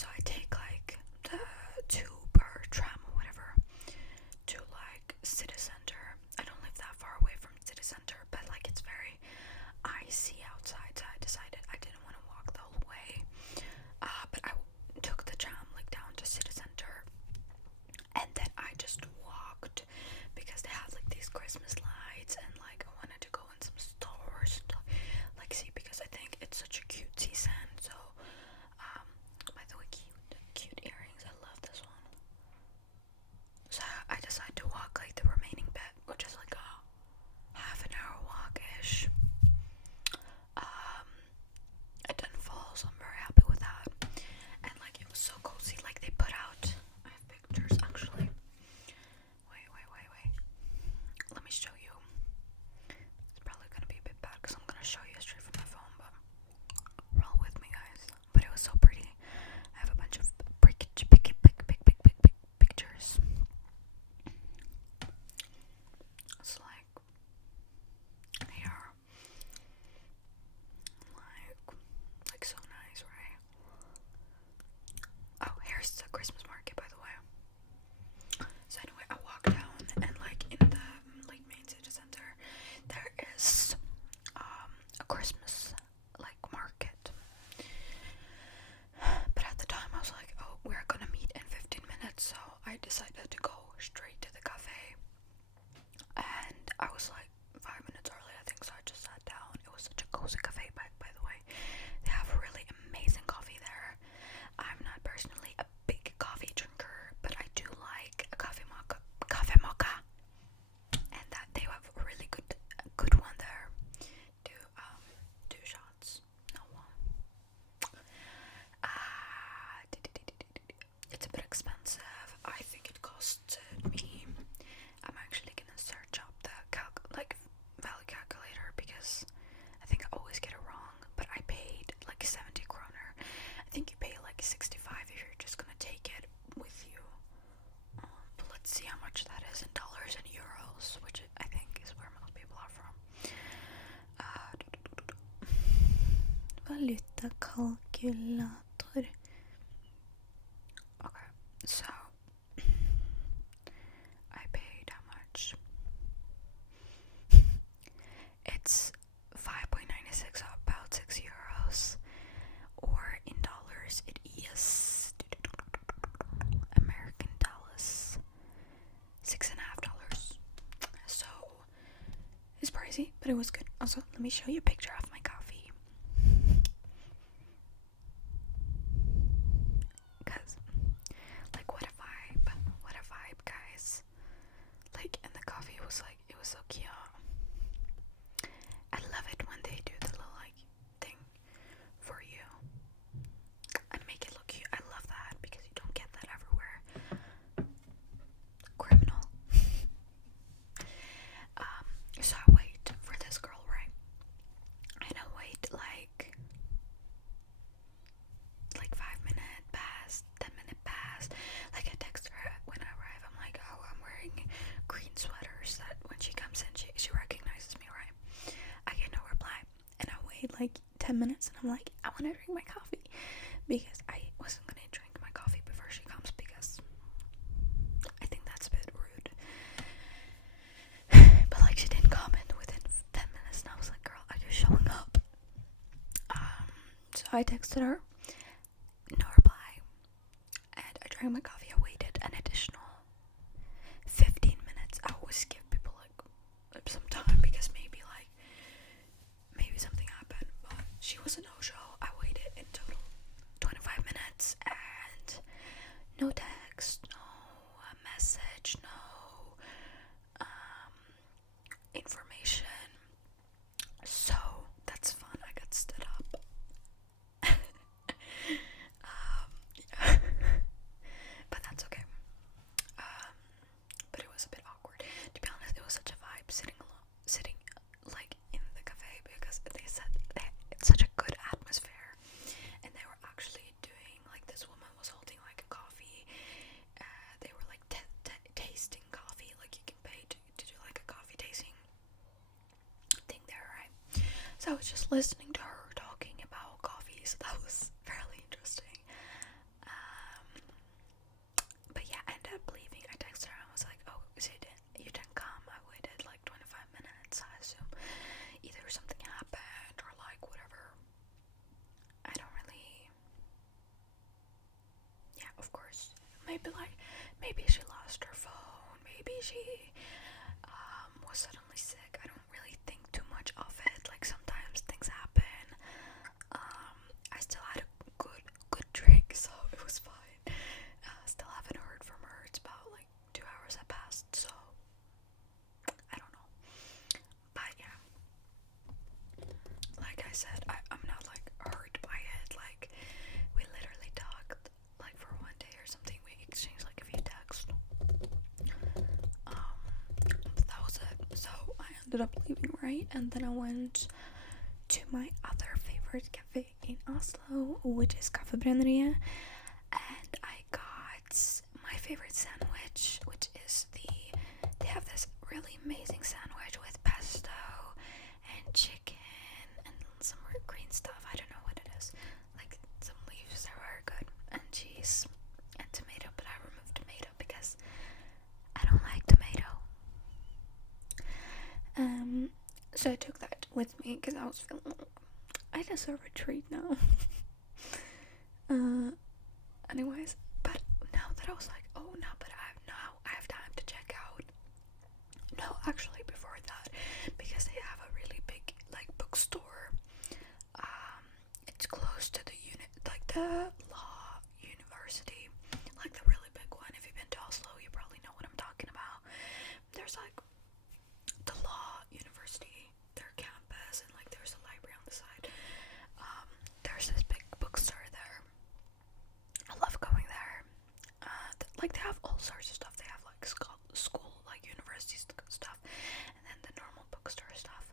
So I take like the tube or tram or whatever to like city center. I don't live that far away from city center, but like it's very icy outside, so I decided I didn't want to walk the whole way. But I took the tram like down to city center, and then I just walked because they have like these Christmas lights, and like I wanted to go in some stores to like see, because I think it's such a cute season. So by the way, cute earrings. I love this one. So I decided to walk like the remaining bit, which is like a half an hour walk-ish. It didn't fall, so I'm very happy with that. And like it was so cozy. Like they put out, I have pictures actually. Wait. Let me show you. It's probably gonna be a bit bad because I'm gonna show you straight from my phone, but roll with me, guys. But it was so pretty. I have a bunch of pictures. It's like here, like so nice, right? Oh, here's the Christmas market, by the way. So anyway, I walked down, and like in the like main city center, there is a Christmas like market. But at the time, I was like, oh, we're gonna meet in 15 minutes, so I decided to go straight to the cafe. And I was like 5 minutes early, I think, so I just sat down. It was such a cozy cafe, by the way. They have really amazing coffee there. I'm not personally a big coffee drinker, but I do like a coffee mocha, and that they have a really good one there. Two shots, no one. It's a bit expensive. I think it cost me. I'm actually gonna search up the value calculator, because I think I always get it wrong. But I paid like 70 kroner. I think you pay like 65 if you're just gonna take it with you. But let's see how much that is in dollars and euros, which I think is where most people are from. Valutakalkulator. Okay, so I paid how much? It's 5.96, about 6 euros, or in dollars it is American dollars, $6.50. So it's pricey, but it was good. Also, let me show you a picture of my coffee, because like what a vibe, guys. Like, and the coffee was like, it was so cute. I love it when they do the little like thing for you and make it look cute. I love that because you don't get that everywhere. Criminal. So I wait for this girl, right? And I wait like 5 minutes past, 10 minutes past. Like I text her when I arrive. I'm like, oh, I'm wearing green sweaters, that when she comes in, she recognizes me, right? I get no reply, and I wait like 10 minutes, and I'm like, I want to drink my coffee, because I wasn't gonna drink my coffee before she comes, because I think that's a bit rude. But like, she didn't comment within 10 minutes, and I was like, girl, are you showing up? So I texted her, no reply, and I drank my coffee. I waited an additional 15 minutes. I always give people like some time, because maybe something happened, but she was a no-show. I waited in total 25 minutes, and no text, no message, no information. So that's fun. I got stood up. Yeah. But that's okay. But it was a bit awkward. To be honest, it was such a vibe sitting like in the cafe, because they said it's such a good atmosphere, and they were actually doing like, this woman was holding like a coffee. They were like tasting coffee, like you can pay to do like a coffee tasting thing there, right? So I was just listening to her talking about coffee, so that was fairly interesting. maybe she lost her phone, maybe she was suddenly sick. I don't really think too much of it. Like, sometimes things happen. I still had a good drink, so it was fine. Still haven't heard from her. It's about like 2 hours have passed, so I don't know. But yeah, like I said, I'm not like hurt by it. Like, we literally talked like for 1 day or something. We exchanged like a few texts. But that was it. So I ended up leaving, right? And then I went to my other favorite cafe in Oslo, which is Kaffebrenneriet, and I got my favorite sandwich, which is they have this really amazing sandwich with pesto and chicken and some green stuff. I don't know what it is, like some leaves. They're very good, and cheese and tomato, but I removed tomato because I don't like tomato. So I took that with me because I was feeling like I deserve a treat now. Anyways, but now that I was like, oh no, but I have time to check out. No, actually before that, because they have a really big like bookstore. It's close to the the law university, like the really big one. If you've been to Oslo, you probably know what I'm talking about. There's like the law university, their campus, and like there's a library on the side. There's this big bookstore there. I love going there. Like, they have all sorts of stuff. They have like school, like university stuff, and then the normal bookstore stuff.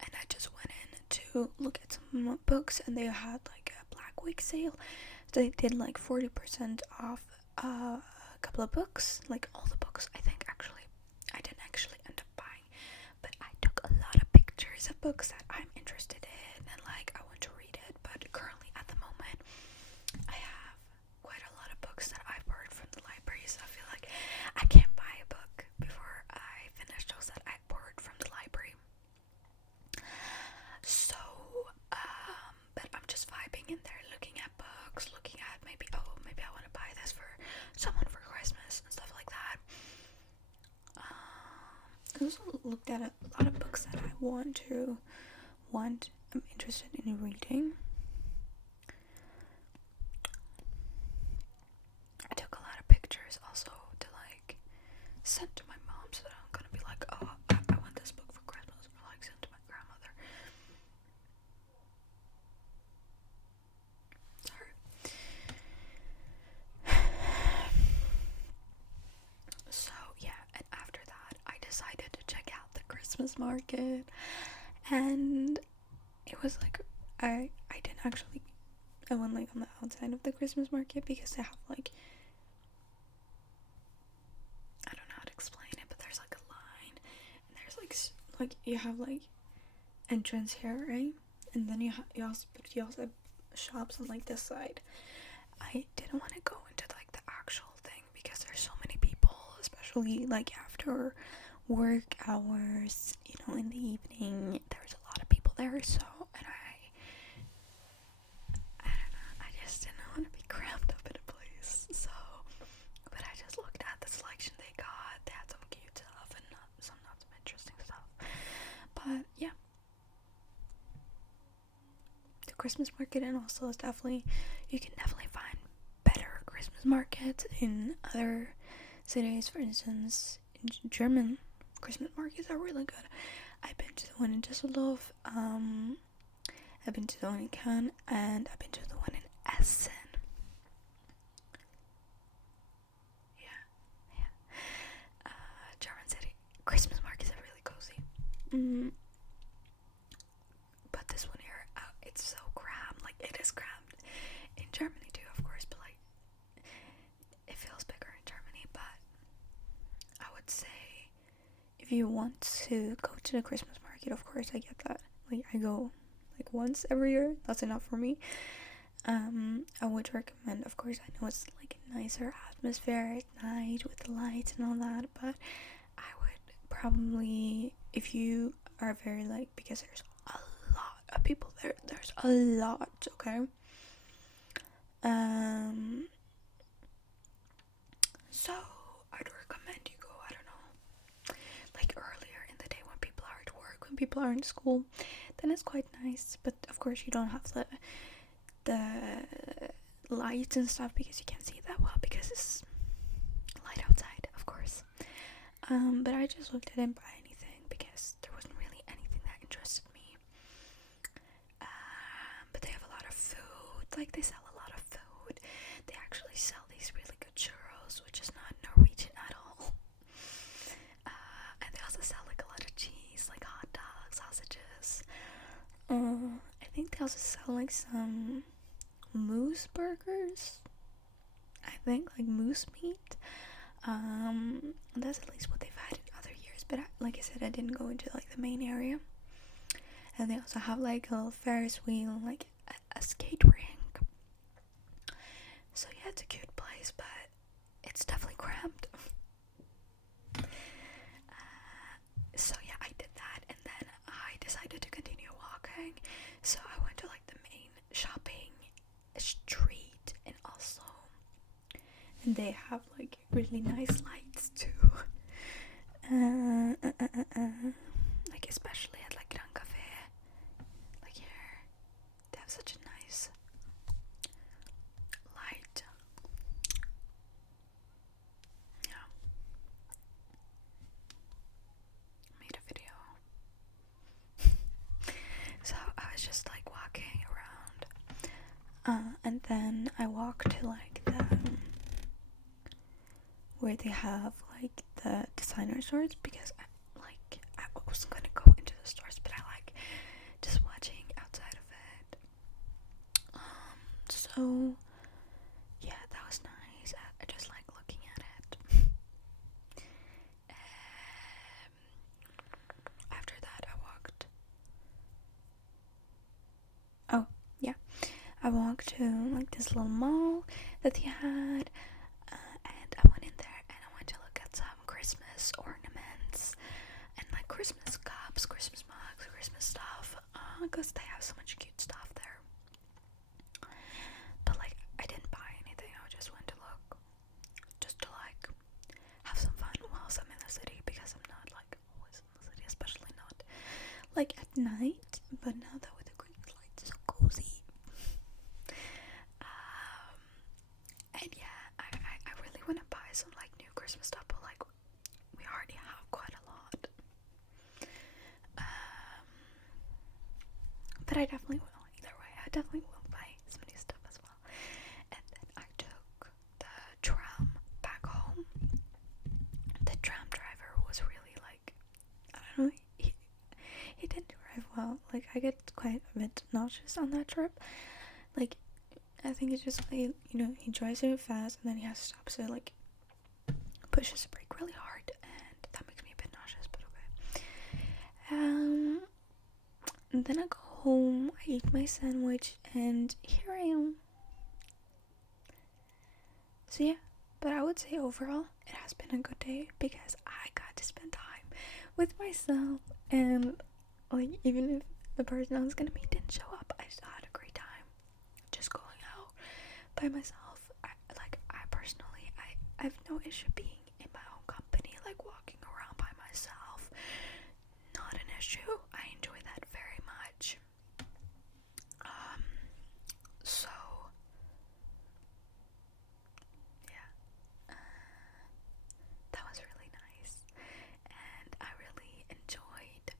And I just went in to look at some books, and they had like a Black Week sale. So they did like 40% off a couple of books, like all the books. I think actually I didn't actually end up buying, but I took a lot of pictures of books that I'm interested in, and like I want to read it. But currently at the moment I have quite a lot of books that I've borrowed from the library, so I feel like I can't buy a book before I finish those that I borrowed from the library. So but I'm just vibing in there, looking at books, looking at maybe I want to buy this for someone for Christmas and stuff like that. I also looked at a lot of books that I I'm interested in reading. I took a lot of pictures also to like send to my mom, so that I'm gonna be like, oh, I want this book for Christmas, or like send to my grandmother. Sorry. So yeah, and after that I decided to check out the Christmas market, and it was like I didn't actually, I went like on the outside of the Christmas market because they have like, I don't know how to explain it, but there's like a line, and there's like you have like entrance here, right? And then you also have shops on like this side. I didn't want to go into like the actual thing because there's so many people, especially like after work hours, in the evening. There's a lot of people there, so, and I don't know, I just didn't want to be cramped up in a place, so, but I just looked at the selection they got. They had some cute stuff and not some interesting stuff, but yeah. The Christmas market in Oslo is you can definitely find better Christmas markets in other cities. For instance, in German Christmas markets are really good. I've been to the one in Düsseldorf, I've been to the one in Cannes, and I've been to the one in Essen. Yeah. German city Christmas markets are really cozy. But this one here, it's so crammed. Like, it is crammed in Germany too, of course, but like, it feels bigger in Germany. But I would say, if you want to go to the Christmas market, of course I get that. Like, I go like once every year. That's enough for me. I would recommend, of course, I know it's like a nicer atmosphere at night with the lights and all that, but I would probably, if you are very like, because there's a lot of people there's a lot, okay? So I'd recommend you go, I don't know, like earlier in the day when people are at work, when people are in school, then it's quite nice. But of course you don't have the lights and stuff because you can't see that well because it's light outside, of course. But I just looked, I didn't buy anything because there wasn't really anything that interested me. But they have a lot of food, like they sell a lot of food. They actually sell these really good churros, which is not Norwegian at all. And they also sell like a lot of cheese, like hot dogs, sausages. I think they also sell like some moose burgers. I think like moose meat. That's at least what they've had in other years, but like I said, I didn't go into like the main area. And they also have like a little Ferris wheel, like a skate rink. So yeah, it's a cute place, but it's definitely cramped. So yeah, I did that, and then I decided to continue walking. So I went to like the main shopping street in Oslo, and they have like really nice lights too. Like especially at like Gran Cafe, like here, they have such a nice light. Yeah, made a video. So I was just like walking around, and then I walked to like the where they have like the designer stores because I wasn't gonna go into the stores, but I like just watching outside of it. So yeah, that was nice. I just like looking at it. After that, I walked to like this little mall that they had, and I went in there and I went to look at some Christmas ornaments and like Christmas cups, Christmas mugs, Christmas stuff, because they have so much cute stuff there. But like I didn't buy anything. I just went to look, just to like have some fun whilst I'm in the city, because I'm not like always in the city, especially not like at night. But now that with the Christmas lights, so cozy. And yeah, I really want to buy some like new Christmas stuff, but like we already have quite a lot. But I definitely will. Either way, I definitely will buy some new stuff as well. And then I took the tram back home. The tram driver was really like, I don't know, he didn't drive well. Like I get quite a bit nauseous on that trip. Like I think it's just like, he drives very fast and then he has to stop, so like pushes the brake really hard, and that makes me a bit nauseous, but okay. And then I go home, I eat my sandwich, and here I am. So yeah, but I would say overall it has been a good day because I got to spend time with myself, and like even if the person I was gonna meet didn't show up, I still had a great time just going out by myself. I personally have no issue being in my own company, like walking around by myself. Not an issue. I enjoy that very much. So yeah, that was really nice, and I really enjoyed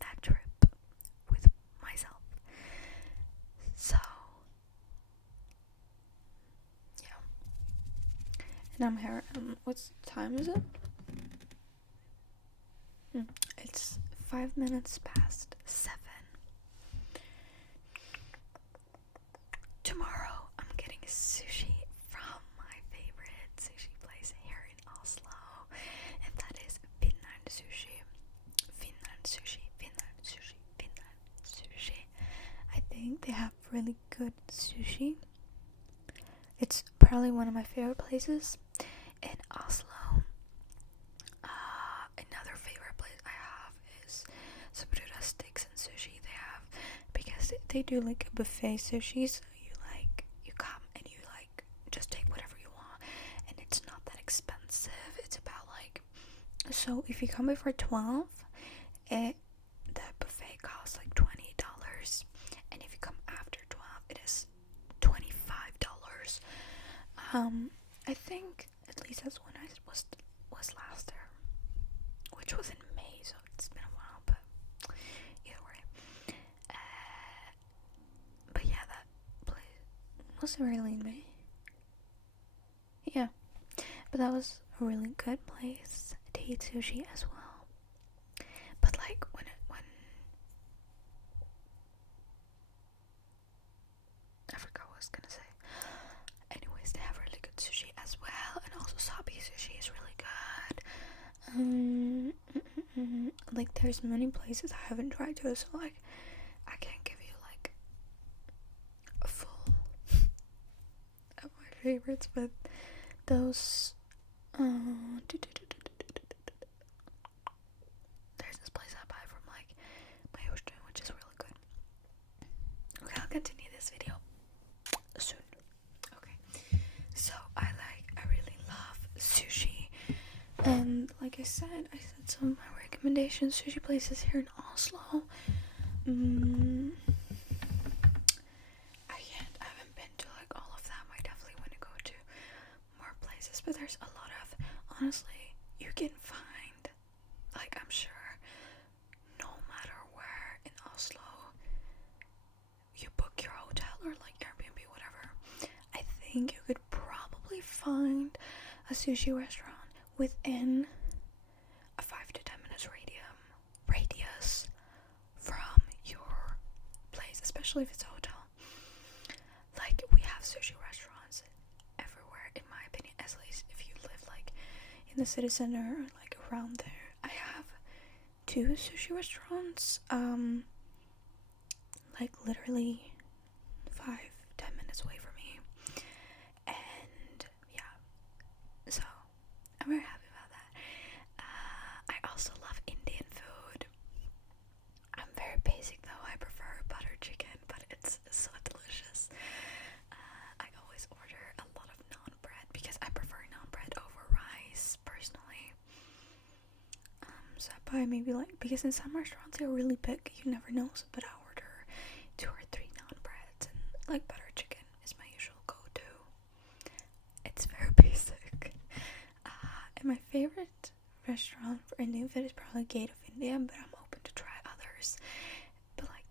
that trip with myself. So yeah, and I'm here. What time is it? It's 5 minutes past 7. Tomorrow I'm getting sushi from my favorite sushi place here in Oslo, and that is Finland Sushi. Finland Sushi, Finland Sushi, Finland Sushi. I think they have really good sushi. It's probably one of my favorite places in Oslo. Another favorite place I have is Sabruda Steaks and Sushi. They have, because they do like a buffet sushi, so you come and you like just take whatever you want, and it's not that So if you come before 12, the buffet costs like $20, and if you come after 12, it is $25. I think at least that's when I was last there, which was in May, so it's been a while, but either way. But yeah, that place was really in May. Yeah, but that was a really good place to eat sushi as well. But like when I forgot what I was gonna say. Anyways, they have really good sushi as well, and also Sabi sushi is really good. Like there's many places I haven't tried to, so like I can't give you like a full of my favorites, but those there's this place I buy from like my ocean, which is really good. Okay, I'll continue this video soon. Okay, so I really love sushi, and like I said some of my recommendation sushi places here in Oslo. I haven't been to like all of them. I definitely want to go to more places, but there's a lot of, honestly, you can find, like, I'm sure no matter where in Oslo you book your hotel or like Airbnb, whatever, I think you could probably find a sushi restaurant within a 5 to 10 minutes radius from your place, especially if it's a hotel. Like, we have sushi restaurants everywhere, in my opinion, at least if you live like in the city center or like around there. I have 2 sushi restaurants, like literally 5-10 minutes away from me, and yeah, so I'm very happy about that. I also love Indian food. I'm very basic though. I prefer butter chicken, but it's so delicious. I always order a lot of naan bread because I prefer naan bread over rice personally. So I buy maybe like, because in some restaurants they're really big, you never know, so, but I order 2 or 3 naan breads, and like butter chicken is my usual go-to. It's very basic. And my favorite restaurant for Indian food is probably Gate of India, but I'm open to try others. But like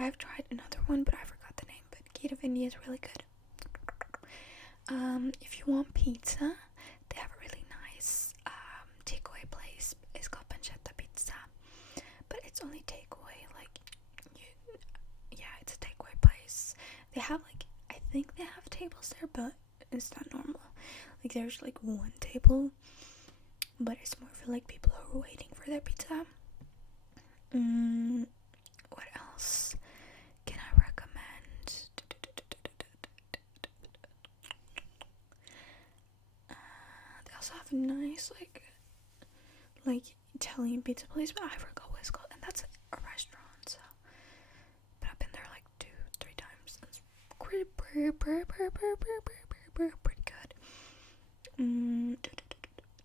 I've tried another one, but I forgot the name, but Gate of India is really good. If you want pizza, they have a really nice takeaway place. It's called Pancetta Pizza, but it's only takeaway. Like, it's a takeaway place. They have like, I think they have tables there, but it's not normal. Like, there's like one table, but it's more for like people who are waiting for their pizza. What else can I recommend? They also have a nice like Italian pizza place, but I forgot what it's called, and that's a restaurant. So, but I've been there like 2-3 times. It's pretty good.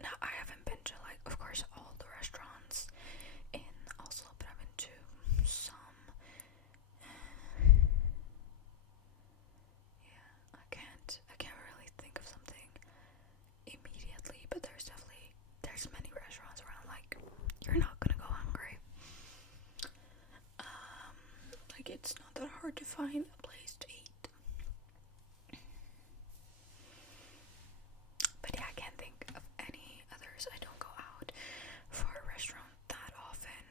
Now I haven't been to like, of course, all the restaurants in Oslo, but I've been to some. Yeah, I can't really think of something immediately, but there's many restaurants around. Like, you're not gonna go hungry. Like, it's not that hard to find a place to eat. But yeah, I can't think of any others. I don't go out for a restaurant that often.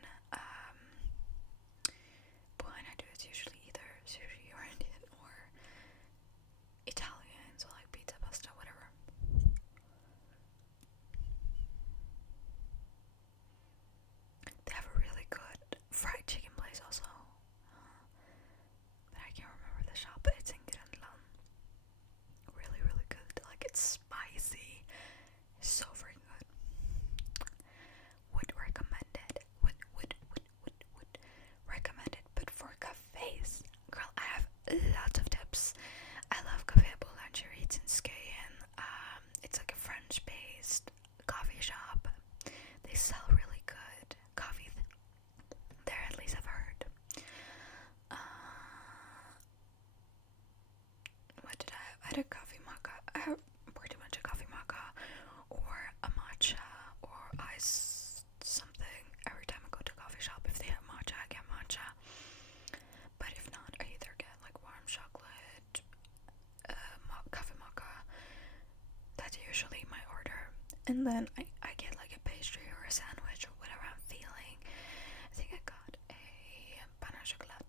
But when I do, it's usually either sushi or Indian or Italian, so like pizza, pasta, whatever. They have a really good fried chicken place also, but I can't remember the shop had a coffee maca. I have pretty much a coffee maca or a matcha or ice something every time I go to a coffee shop. If they have matcha, I get matcha. But if not, I either get like warm chocolate, coffee maca. That's usually my order. And then I get like a pastry or a sandwich or whatever I'm feeling. I think I got a pain au chocolat.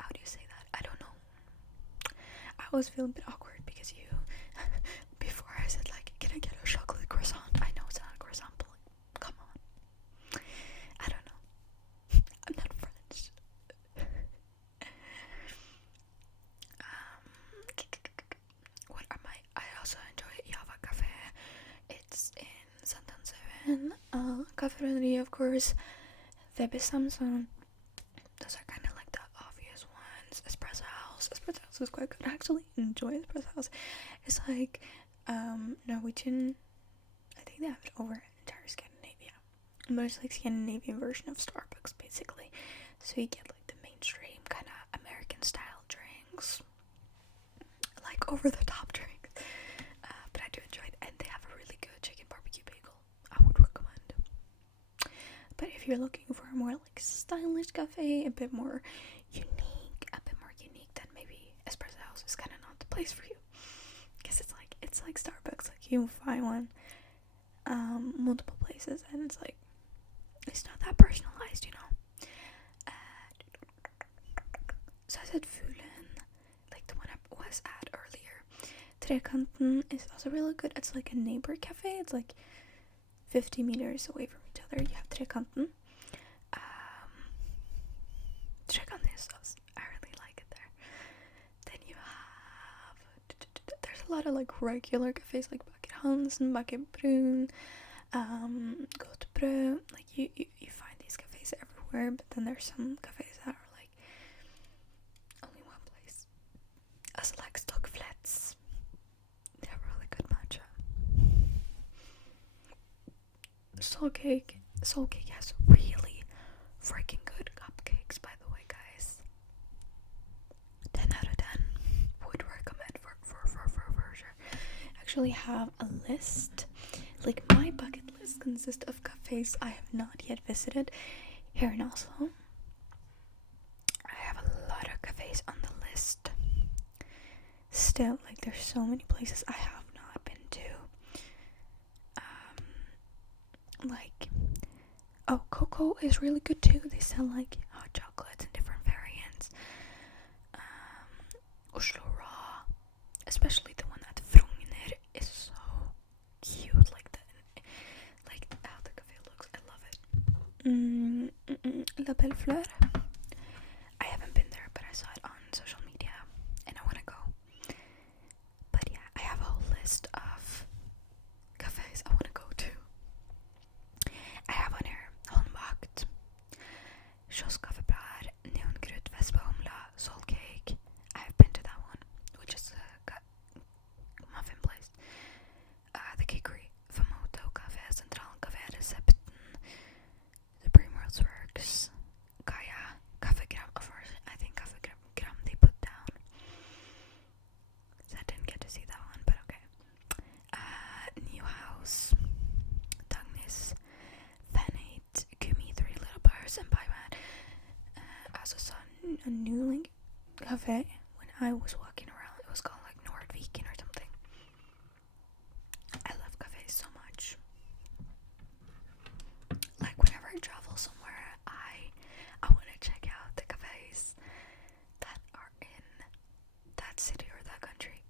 How do you say that? I don't know. I always feel a bit awkward because you, before I said like, can I get a chocolate croissant? I know it's not a croissant, but like, come on. I don't know. I'm not French. What are my? I also enjoy Java Cafe. It's in Santander. Cafeteria, of course. Webbe Samson. Those are kind of like the obvious ones. Espresso House. Espresso House is quite good. I actually enjoy Espresso House. It's like Norwegian. I think they have it over entire Scandinavia. But it's like Scandinavian version of Starbucks, basically. So you get like the mainstream kind of American style drinks. Like over the top drinks. But I do enjoy it. And they have a really good chicken barbecue bagel. I would recommend. But if you're looking for a more like stylish cafe, a bit more unique, then maybe Espresso House is kind of not the place for you. Because it's like Starbucks. Like you find one multiple places, and it's like it's not that personalized, you know. So I said Fulen, like the one I was at earlier. Trekanten is also really good. It's like a neighbor cafe. It's like 50 meters away from each other. You have Trekanten. Trekanten is awesome. I really like it there. Then you have, there's a lot of like regular cafes like Baker Hansen, Baker Brun, Godbrød. Like you find these cafes everywhere, but then there's some cafes that are like only one place. As like Stockflats. They have really good matcha. Soul Cake has really freaking good cupcakes, by the way, guys. 10 out of 10. Would recommend for sure. Actually have a list. Like my bucket list consists of cafes I have not yet visited here in Oslo. I have a lot of cafes on the list. Still, like there's so many places I have not been to. Like, oh, Coco is really good too. They sell like hot chocolates in different variants. Oslo Raw, especially the one at Frogner, is so cute. Like how the cafe looks, I love it. La Belle Fleur. I haven't been there, but I saw it on social media, and I want to go. But yeah, I have a whole list of cafes I want to go to. I have on here Holmbakt, Kioskaffebær, Neongrut, Vestbehumla, Soul Cake. I have been to that one, which is a muffin place. The Kikkery, Famoto Cafe, Centralen Cafe, Recepten, the Primrose Works, Kaya, Kaffegram, of course, I think Kaffegram they put down. So I didn't get to see that one, but okay. New House, Tagnis, Fanate, Kumi, Three Little Bars, and Pieman. I also saw a new like cafe when I was walking around. It was called like Nordviken or something. I love cafes so much. Like whenever I travel somewhere, I want to check out the cafes that are in that city or that country.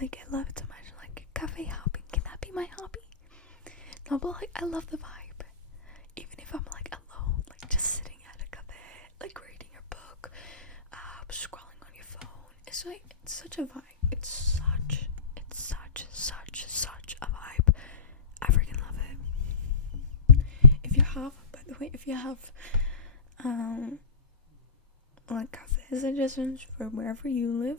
Like I love it so much. Like cafe hopping, can that be my hobby? No, but like I love the vibe. Even if I'm like alone, like just sitting at a cafe, like reading your book, scrolling on your phone. It's like it's such a vibe. It's such a vibe. I freaking love it. If you have, by the way, like cafe suggestions for wherever you live,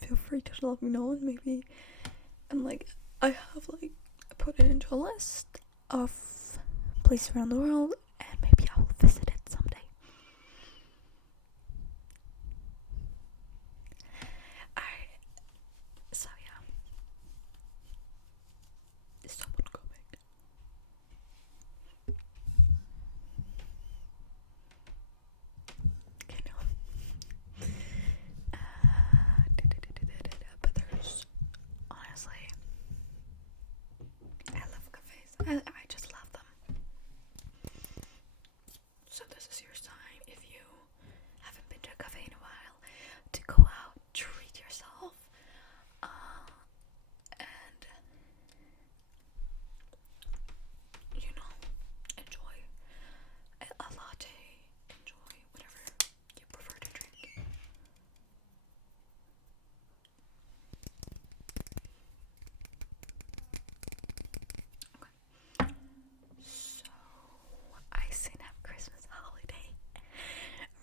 feel free to let me know, and maybe, and like I have like put it into a list of places around the world, and maybe I will visit it someday.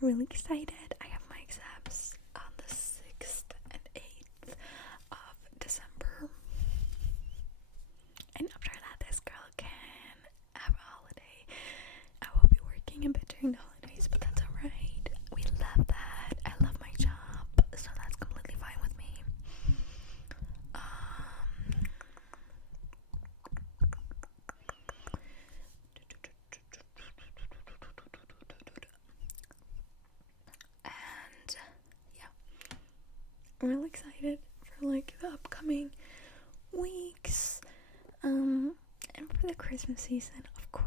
really excited. I have my exams on the 6th and 8th of December. And after that, this girl can have a holiday. I will be working a bit during the holidays, but that's alright. We love that. I love my job, so that's completely fine with me. And yeah, I'm really excited for like the upcoming weeks, and for the Christmas season, of course.